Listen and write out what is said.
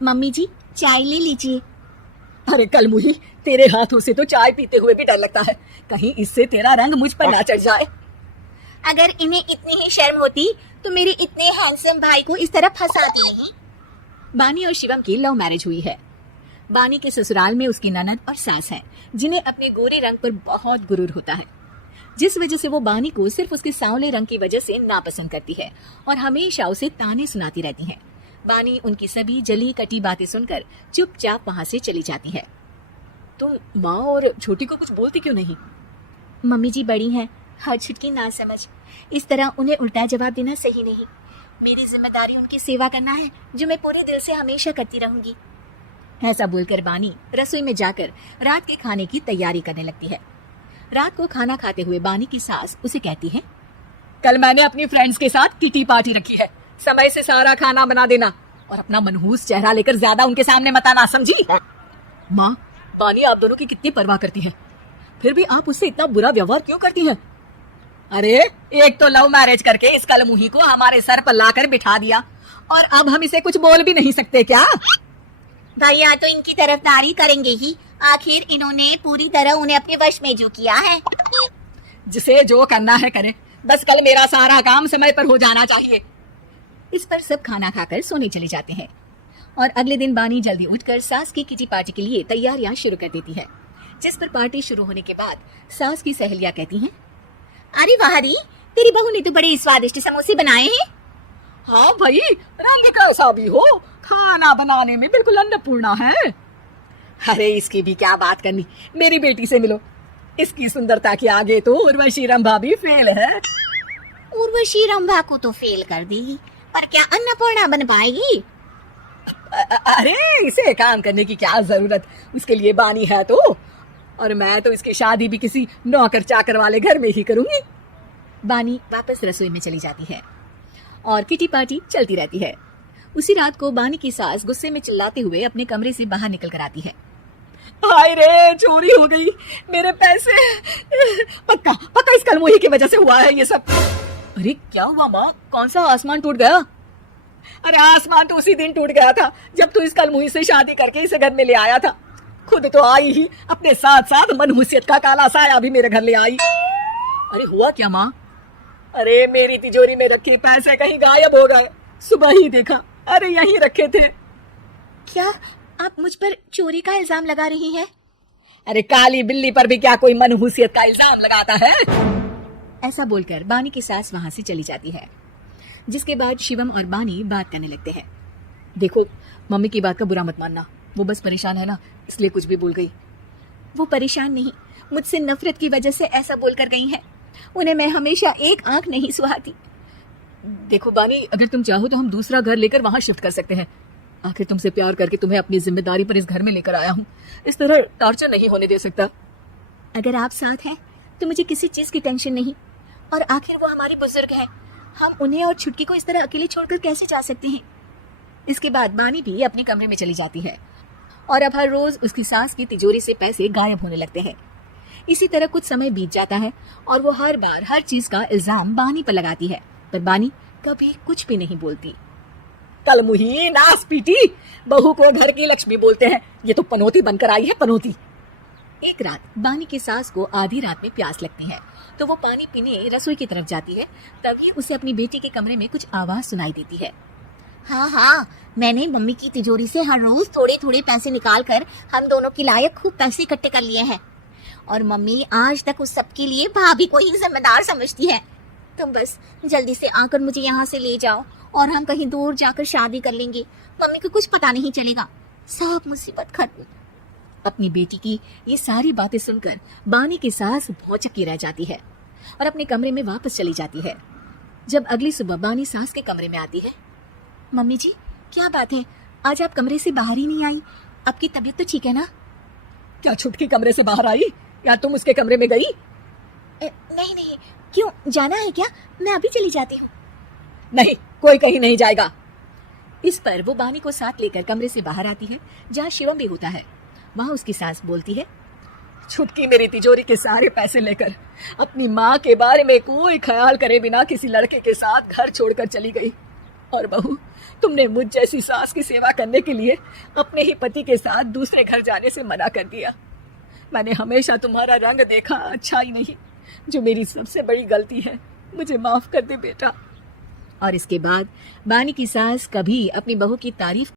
Mummy जी चाय ले लीजिए। अरे कलमुही, तेरे हाथों से तो चाय पीते हुए भी डर लगता है, कहीं इससे तेरा रंग मुझ पर ना चढ़ जाए। अगर इन्हें इतनी ही शर्म होती तो मेरे इतने हैंडसम भाई को इस तरह फंसाती नहीं। बानी और शिवम की लव मैरिज हुई है। बानी के ससुराल में उसकी ननद और सास है, जिन्हें अपने गोरे रंग पर बहुत गुरूर होता है, जिस वजह से वो बानी को सिर्फ उसके सांवले रंग की वजह से नापसंद करती है और हमेशा उसे ताने सुनाती रहती है। बानी उनकी सभी जली कटी बातें सुनकर चुपचाप वहां से चली जाती है। तुम माँ और छोटी को कुछ बोलती क्यों नहीं? मम्मी जी बड़ी हैं, हर छुटकी ना समझ, इस तरह उन्हें उल्टा जवाब देना सही नहीं। मेरी जिम्मेदारी उनकी सेवा करना है, जो मैं पूरे दिल से हमेशा करती रहूंगी। ऐसा बोलकर बानी रसोई में जाकर रात के खाने की तैयारी करने लगती है। रात को खाना खाते हुए बानी की सास उसे कहती है, कल मैंने अपनी फ्रेंड्स के साथ किटी पार्टी रखी है, समय से सारा खाना बना देना और अपना मनहूस चेहरा लेकर ज्यादा उनके सामने मत आना, समझी? माँ, बानी आप दोनों की कितनी परवाह करती है, फिर भी आप उससे इतना बुरा व्यवहार क्यों करती हैं? अरे एक तो लव मैरिज करके इस कलमुही को हमारे सर पर लाकर बिठा दिया और अब हम इसे कुछ बोल भी नहीं सकते क्या? भैया तो इनकी तरफदारी करेंगे ही, आखिर इन्होंने पूरी तरह उन्हें अपने वश में जो किया है। जिसे जो करना है करे, बस कल मेरा सारा काम समय पर हो जाना चाहिए। इस पर सब खाना खाकर सोने चले जाते हैं और अगले दिन बानी जल्दी उठकर सास की किटी पार्टी के लिए तैयारियां शुरू कर देती है। जिस पर पार्टी शुरू होने के बाद सास की सहेलियां कहती हैं, अरे वाह री, तेरी बहू ने तो बड़े स्वादिष्ट समोसे बनाए हैं। हाँ भाई, रंग कैसा भी हो, खाना बनाने में बिल्कुल अन्नपूर्णा है। अरे इसकी भी क्या बात करनी, मेरी बेटी से मिलो, इसकी सुंदरता के आगे तो उर्वशी रंभा भी फेल है। उर्वशी रंभा को तो फेल कर देगी, पर क्या अन्नपूर्णा बन पाएगी? अरे इसे काम करने की क्या जरूरत, उसके लिए बानी है तो, और मैं तो इसकी शादी भी किसी नौकर चाकर वाले घर में ही करूंगी। बानी वापस रसोई में चली जाती है और किटी पार्टी चलती रहती है। उसी रात को बानी की सास गुस्से में चिल्लाते हुए अपने कमरे से बाहर निकल कर आती है। हाय रे, चोरी हो गई मेरे पैसे, पक्का पक्का इस कलमुही की वजह से हुआ है ये सब। अरे क्या हुआ माँ, कौन सा आसमान टूट गया? अरे आसमान तो उसी दिन टूट गया था जब तू इस कलमुही से शादी करके इसे घर में ले आया था। खुद तो आई ही, अपने साथ साथ मनहूसियत का काला साया भी मेरे घर ले आई। अरे हुआ क्या माँ? अरे मेरी तिजोरी में रखे पैसे कहीं गायब हो गए, सुबह ही देखा, अरे यहीं रखे थे। क्या आप मुझ पर चोरी का इल्जाम लगा रही हैं? अरे काली बिल्ली पर भी क्या कोई मनहूसियत का इल्जाम लगाता है? ऐसा बोलकर बानी की सास वहां से चली जाती है, जिसके बाद शिवम और बानी बात करने लगते हैं। देखो, मम्मी की बात का बुरा मत मानना, वो बस परेशान है ना, इसलिए कुछ भी बोल गई। वो परेशान नहीं, मुझसे नफरत की वजह से ऐसा बोलकर गई है। उन्हें मैं हमेशा एक आंख नहीं सुहाती। देखो बानी, अगर तुम चाहो तो हम दूसरा घर लेकर वहां शिफ्ट कर सकते हैं। आखिर तुमसे प्यार करके तुम्हें अपनी जिम्मेदारी पर इस घर में लेकर आया हूँ, इस तरह टॉर्चर नहीं होने दे सकता। अगर आप साथ हैं तो मुझे किसी चीज की टेंशन नहीं, और आखिर वो हमारी बुजुर्ग है, हम उन्हें और छुटकी को इस तरह अकेले छोड़कर कैसे जा सकते हैं। इसके बाद बानी भी अपने कमरे में चली जाती है और अब हर रोज उसकी सास की तिजोरी से पैसे गायब होने लगते हैं। इसी तरह कुछ समय बीत जाता है और वो हर बार हर चीज का इल्जाम बानी पर लगाती है, पर बानी कभी कुछ भी नहीं बोलती। कलमुही नास पीटी, बहू को घर की लक्ष्मी बोलते हैं, ये तो पनौती बनकर आई है, पनौती। एक रात बानी की सास को आधी रात में प्यास लगती है, तो वो पानी पीने रसोई की तरफ जाती है। तभी उसे अपनी बेटी के कमरे में कुछ आवाज सुनाई देती है। हाँ हाँ, मैंने मम्मी की तिजोरी से हर रोज थोड़े थोड़े पैसे निकाल कर हम दोनों के लायक खूब पैसे इकट्ठे कर लिए हैं, और मम्मी आज तक उस सब के लिए भाभी को ही जिम्मेदार समझती है। तुम बस जल्दी से आकर मुझे यहाँ से ले जाओ और हम कहीं दूर जाकर शादी कर लेंगे, मम्मी को कुछ पता नहीं चलेगा, सब मुसीबत खत्म। अपनी बेटी की ये सारी बातें सुनकर बानी की सास भौचक्की रह जाती है और अपने कमरे में वापस चली जाती है। जब अगली सुबह बानी सास के कमरे में आती है, मम्मी जी क्या बात है, आज आप कमरे से बाहर ही नहीं आई, आपकी तबीयत तो ठीक है ना? क्या छुटकी कमरे से बाहर आई या तुम उसके कमरे में गई? नहीं नहीं, क्यों, जाना है क्या? मैं अभी चली जाती हूँ। नहीं, कोई कहीं नहीं जाएगा। इस पर वो बानी को साथ लेकर कमरे से बाहर आती है, जहाँ शिवम भी होता है। वहाँ उसकी सास बोलती है, छुटकी मेरी तिजोरी के सारे पैसे लेकर अपनी माँ के बारे में कोई ख्याल करे बिना किसी लड़के के साथ घर छोड़कर चली गई। और बहू, तुमने मुझ जैसी सास की सेवा करने के लिए अपने ही पति के साथ दूसरे घर जाने से मना कर दिया। मैंने हमेशा तुम्हारा रंग देखा अच्छा ही नहीं, जो मेरी सबसे बड़ी गलती है। मुझे माफ कर दे बेटा। और इसके बाद बानी की सास कभी अपनी बहू की तारीफ